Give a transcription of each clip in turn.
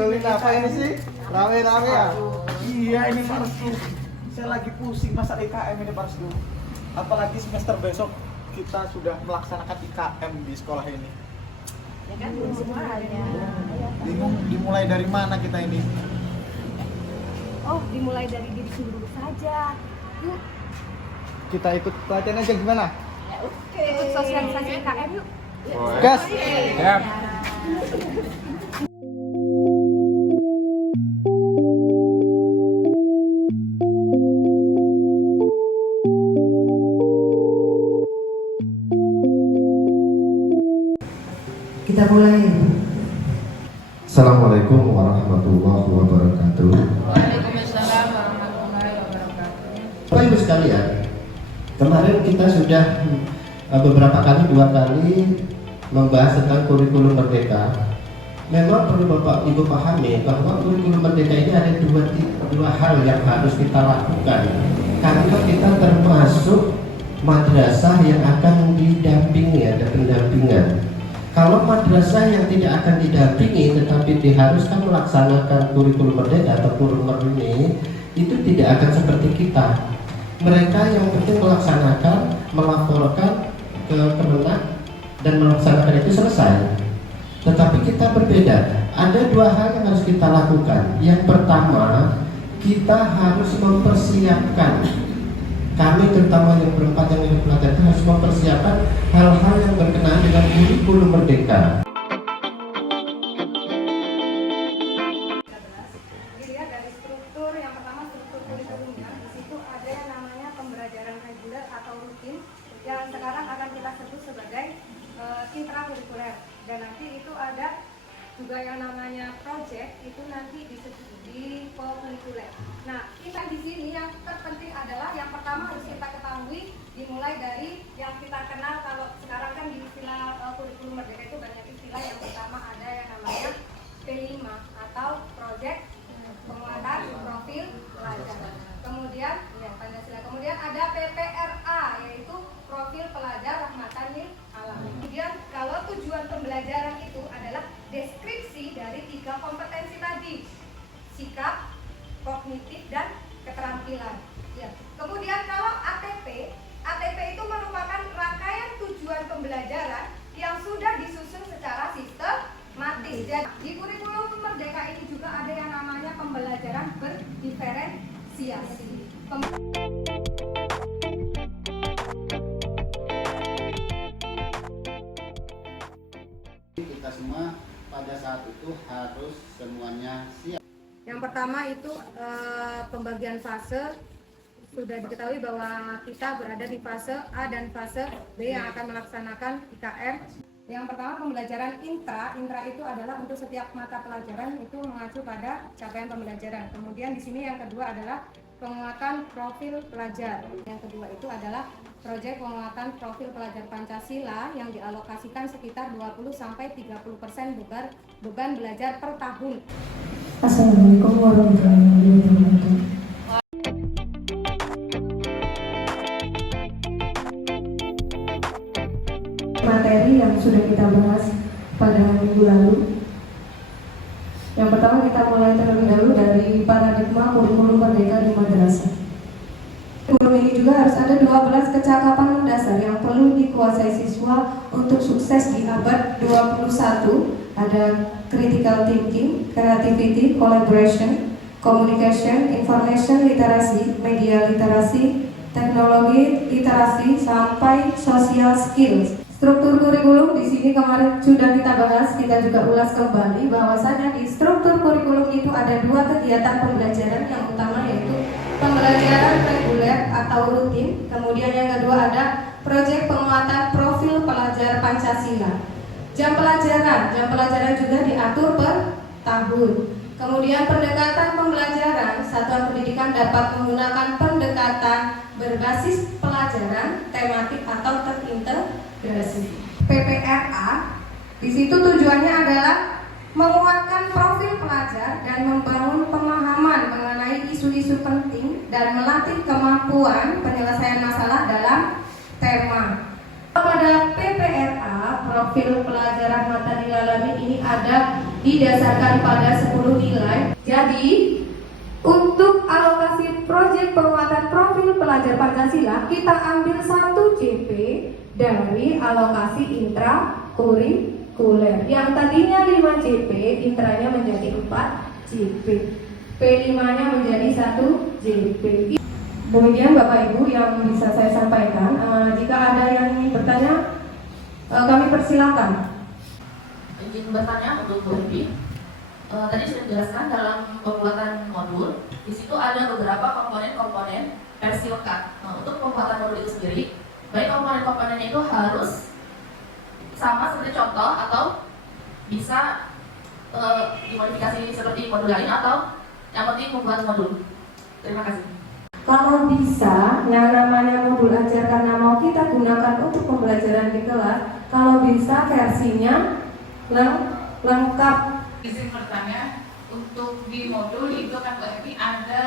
ngobrolin apa ini sih? Rame-rame ya? Iya, ini Parsku. Saya lagi pusing masalah IKM ini Parsku. Apalagi semester besok kita sudah melaksanakan IKM di sekolah ini. Ya kan belum semuanya. Bingung dimulai dari mana kita ini? Oh, dimulai dari diri sendiri saja. Yuk, Kita ikut pelatihan aja gimana? ya oke. Ikut sosialisasi IKM yuk. Gas! Siap. Kita mulai. Assalamualaikum warahmatullahi wabarakatuh. Waalaikumsalam warahmatullahi wabarakatuh. Bapak Ibu sekalian, kemarin kita sudah beberapa kali, 2 kali membahas tentang kurikulum merdeka. Memang perlu Bapak Ibu pahami bahwa kurikulum merdeka ini ada dua hal yang harus kita lakukan, karena kita termasuk madrasah yang akan didampingi, ada pendampingan. Kalau madrasah yang tidak akan didampingi tetapi diharuskan melaksanakan kurikulum merdeka atau kurikulum ini, itu tidak akan seperti kita. Mereka yang penting melaksanakan, melaporkan ke Kemenak dan melaksanakan itu selesai. Tetapi kita berbeda. Ada 2 hal yang harus kita lakukan. Yang pertama, kita harus mempersiapkan. Kami terutama yang berempat yang ikut pelatihan itu harus mempersiapkan hal-hal yang berkenaan dengan kurikulum merdeka. Dilihat dari struktur, yang pertama struktur kurikulumnya. Di situ ada yang namanya pembelajaran reguler atau rutin, yang sekarang akan kita sebut sebagai intrakurikuler. Dan nanti itu ada juga yang namanya project, itu nanti disebut di kurikuler. Nah, kita di sini yang terpenting adalah yang pertama harus kita ketahui, dimulai dari yang kita kenal. Kalau sekarang kan di istilah kurikulum merdeka itu banyak istilah. Yang pertama ada yang namanya P5 atau project penguatan profil pelajar. Kemudian ya Pancasila. Kemudian ada PPRA, yaitu profil pelajar rahmatan lil alamin. Kemudian kalau tujuan pembelajaran itu adalah deskripsi dari 3 kompetensi tadi: sikap, kognitif, dan keterampilan. Ya. Kemudian kalau ATP itu merupakan rangkaian tujuan pembelajaran yang sudah disusun secara sistematis. Jadi di kurikulum merdeka ini juga ada yang namanya pembelajaran berdiferensiasi. Kita semua pada saat itu harus semuanya siap. Yang pertama itu pembagian fase. Sudah diketahui bahwa kita berada di fase A dan fase B yang akan melaksanakan IKM. Yang pertama pembelajaran intra itu adalah untuk setiap mata pelajaran itu mengacu pada capaian pembelajaran. Kemudian di sini yang kedua adalah penguatan profil pelajar. Yang kedua itu adalah proyek penguatan profil pelajar Pancasila yang dialokasikan sekitar 20-30% beban belajar per tahun. Assalamualaikum warahmatullahi wabarakatuh. Materi yang sudah kita bahas pada minggu lalu. Yang pertama kita mulai terlebih dahulu dari paradigma kurikulum merdeka di madrasah. Kurikulum ini juga harus ada 12 kecakapan mendasar yang perlu dikuasai siswa untuk sukses di abad 21. Ada critical thinking, creativity, collaboration, communication, information literasi, media literasi, teknologi literasi, sampai social skills. Struktur kurikulum di sini kemarin sudah kita bahas, kita juga ulas kembali bahwasanya di struktur kurikulum itu ada 2 kegiatan pembelajaran. Yang utama yaitu pembelajaran reguler atau rutin, kemudian yang kedua ada proyek penguatan profil pelajar Pancasila. Jam pelajaran juga diatur per tahun. Kemudian pendekatan pembelajaran, satuan pendidikan dapat menggunakan pendekatan berbasis pelajaran, tematik atau terintegrasi. PPRA, di situ tujuannya adalah menguatkan profil pelajar dan membangun pemahaman mengenai isu-isu penting dan melatih kemampuan penyelesaian masalah dalam tema. Pada PPRA, profil pelajar rahmatan lil alamin ini ada didasarkan pada 10 nilai. Jadi untuk alokasi proyek penguatan profil pelajar Pancasila, kita ambil 1 JP dari alokasi intrakurikuler. Yang tadinya 5 JP, intranya menjadi 4 JP. P5-nya menjadi 1 JP. Demikian Bapak Ibu yang bisa saya sampaikan. Jika ada yang ingin bertanya, kami persilakan. Izin bertanya untuk Bu Evi. Tadi sudah dijelaskan dalam pembuatan modul, di situ ada beberapa komponen-komponen versi lengkap. Nah, untuk pembuatan modul itu sendiri, baik komponen-komponennya itu harus sama seperti contoh atau bisa dimodifikasi seperti modul lain atau yang penting membuat modul. Terima kasih. Kalau bisa, yang namanya modul ajar karena mau kita gunakan untuk pembelajaran di kelas, kalau bisa versinya lengkap. Izin bertanya, untuk di modul itu kan Bu Evi ada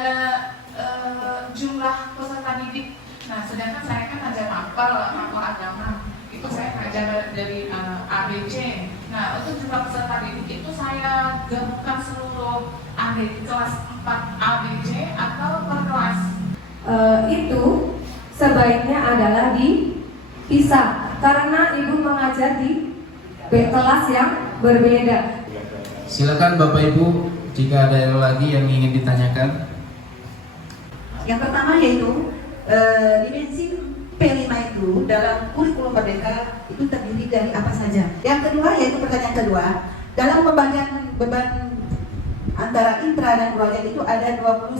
jumlah peserta didik. Nah, sedangkan saya kan ajar mapel agama, itu saya ngajar dari ABC. Nah, untuk jumlah peserta didik itu saya gabungkan seluruh adik kelas 4 ABC atau per kelas. Itu sebaiknya adalah dipisah karena ibu mengajar di kelas yang berbeda. Silakan Bapak Ibu jika ada lagi yang ingin ditanyakan. Yang pertama yaitu dimensi P5 itu dalam kurikulum Merdeka itu terdiri dari apa saja. Yang kedua yaitu pertanyaan kedua, dalam pembagian beban antara intra dan proyek itu ada 20-30%.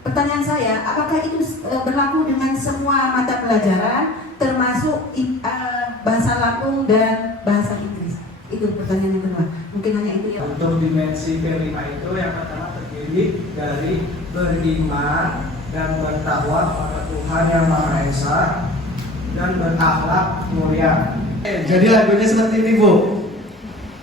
Pertanyaan saya, apakah itu berlaku dengan semua mata pelajaran termasuk bahasa Lampung dan bahasa Inggris? Itu pertanyaan yang kedua. Mungkin hanya itu ya. Untuk dimensi P5 itu yang pertama terdiri dari beriman dan bertakwa pada Tuhan Yang Maha Esa dan berakhlak mulia. Jadi lagunya seperti ini, Bu.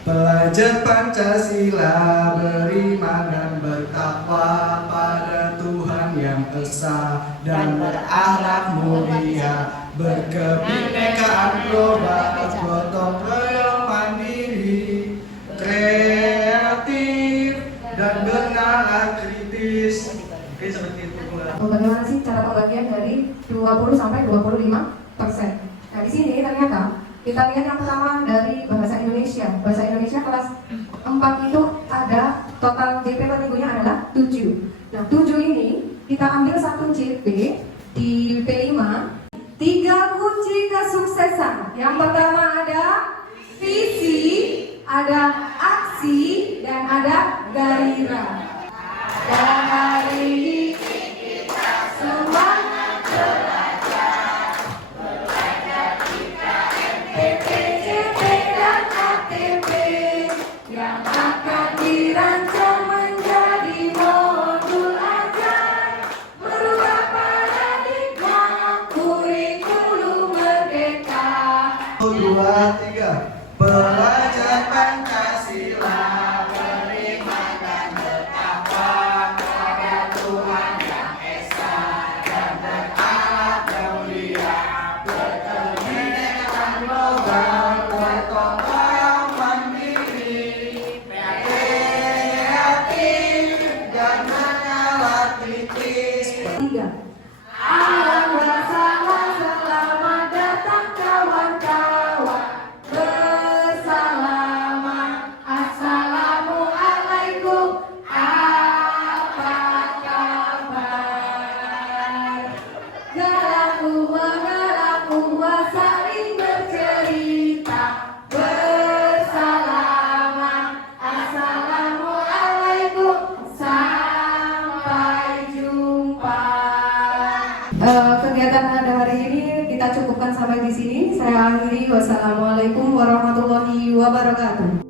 Pelajar Pancasila beriman dan bertakwa pada Tuhan Yang Esa dan berakhlak mulia, berkebinekaan global, gotong royong mandiri, kreatif dan bernalar kritis. Oke, seperti itu. Bagaimana sih cara pembagian dari 20-25%? Nah, di sini ternyata kita lihat yang pertama dari bahasa Indonesia. Bahasa Indonesia kelas 4 itu ada total JP per minggunya adalah 7. Nah, 7 ini kita ambil 1 JP di P5. 3 kunci kesuksesan. Yang pertama ada visi, ada aksi, dan ada gairah. Dan hari ini kita semangat belajar PPJP dan KTP yang akan dirancang menjadi modul ajar, merubah paradigma kurikulum Merdeka. 1, 2, 3. Pelajar Pancasila beriman dan bertakwa pada Tuhan Yang Esa dan berakhlak mulia, berkebinekaan global, gotong royong mandiri, kreatif dan menyala kritis. 3. Alam bersama, selamat datang kawan-kawan. Bersalaman, assalamualaikum, apa kabar? Galaku mengalaku, saling bercerita. Bersalaman, assalamualaikum, sampai jumpa. Kegiatan pada hari ini kita cukupkan sampai di sini. Saya akhiri. Wassalamualaikum warahmatullahi wabarakatuh.